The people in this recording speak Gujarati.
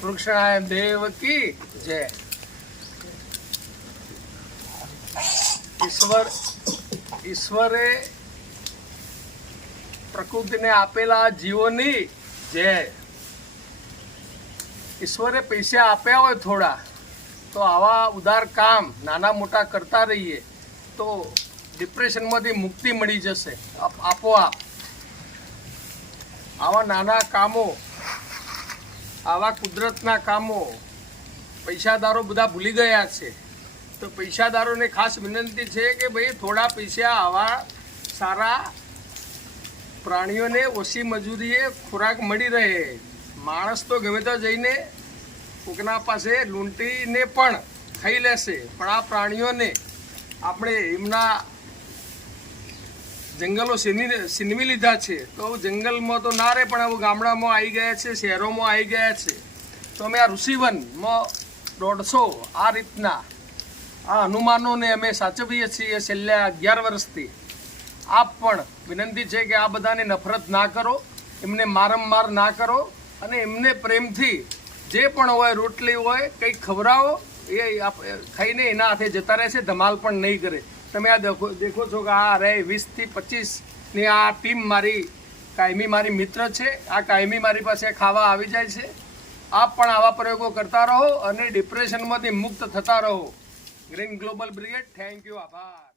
કૃષ્ણાય દેવ કી જય। ઈશ્વરે પ્રકૃતિને આપેલા જીવોની જય। ઈશ્વરે પૈસા આપ્યા હોય થોડા તો આવા ઉદાર કામ નાના મોટા કરતા રહીએ તો ડિપ્રેશનમાંથી મુક્તિ મળી જશે આપોઆપ। આવા નાના કામો, આવા કુદરતના કામો પૈસાદારો બધા ભૂલી ગયા છે, તો પૈસાદારોને ખાસ વિનંતી છે કે ભાઈ થોડા પૈસા આવા સારા પ્રાણીઓને ઓછી મજૂરીએ ખોરાક મળી રહે। માણસ તો ગમે તો જઈને કોકના પાસે લૂંટીને પણ ખાઈ લેશે, પણ આ પ્રાણીઓને આપણે એમના જંગલો છીનવી લીધા છે, તો જંગલમાં તો ના રહે પણ હવે ગામડામાં આવી ગયા છે, શહેરોમાં આવી ગયા છે। તો અમે આ ઋષિવનમાં 150 આ રીતના આ હનુમાનોને અમે સાચવીએ છીએ છેલ્લા 11 વર્ષથી। આપ પણ વિનંતી છે કે આ બધાને નફરત ના કરો, એમને મારમાર ના કરો અને એમને પ્રેમથી જે પણ હોય રોટલી હોય કંઈક ખવડાવો, એ ખાઈને એના હાથે જતા રહેશે, ધમાલ પણ નહીં કરે। તમે આ દેખો છો કે આ રે 20 થી 25ની આ ટીમ મારી કાયમી મારી મિત્ર છે, આ કાયમી મારી પાસે ખાવા આવી જાય છે। આપ પણ આવા પ્રયોગો કરતા રહો અને ડિપ્રેશનમાંથી મુક્ત થતા રહો। Green global brigade, thank you, આભાર।